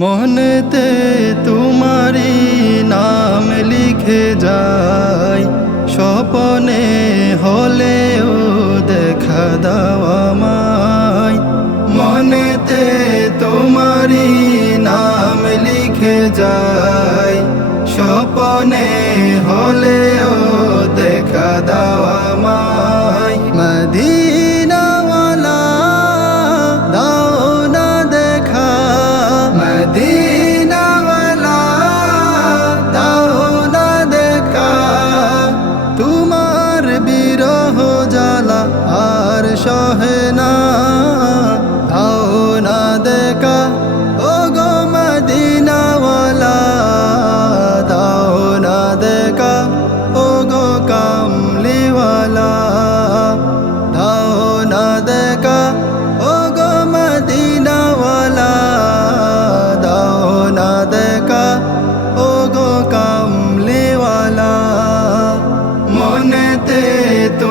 মনেতে তোমারি নাম লিখে যাই। স্বপনে হলেও দেখা দাও আমায়। মনেতে তোমারি নাম লিখে যাই। স্বপনে হলেও দেখা দাওয়া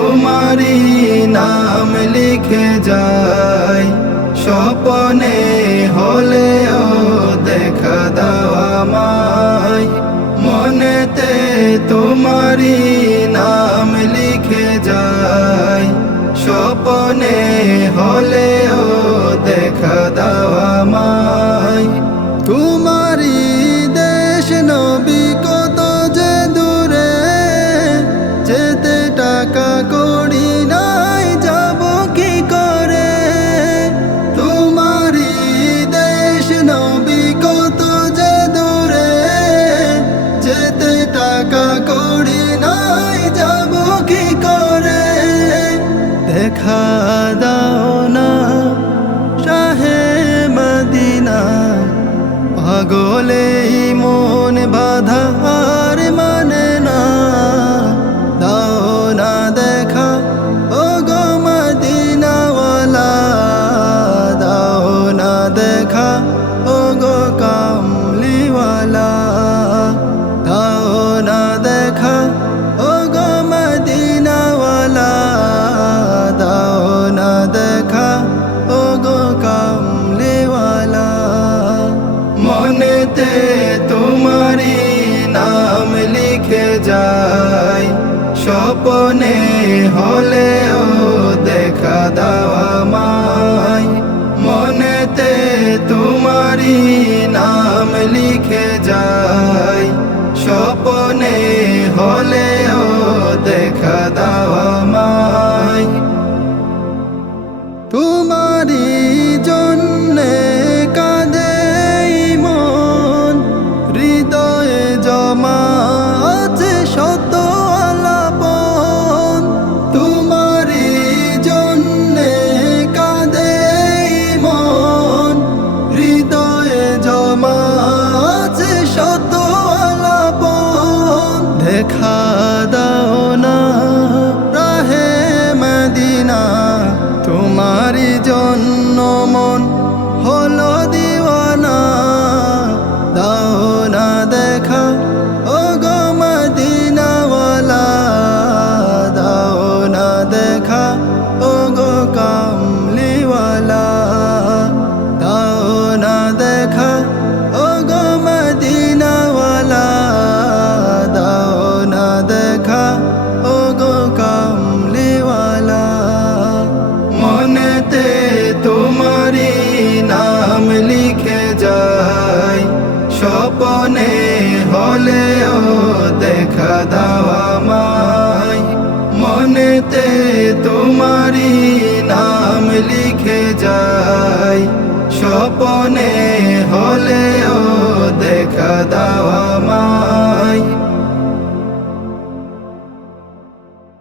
তোমারি নাম লিখে যাই। স্বপনে হলে ও দেখা দামাই মনেতে তোমারি নাম লিখে যাই। স্বপনে হলে দাও না শাহে মদিনা পাগলে মন বাধা। যাই স্বপনে হলেও দেখা দাওয়া মাই মনেতে তোমারি নাম লিখে যাই স্বপনে হলেও দেখা দাওয়া মাই তোমার দেখা দাও। যাই স্বপনে হলে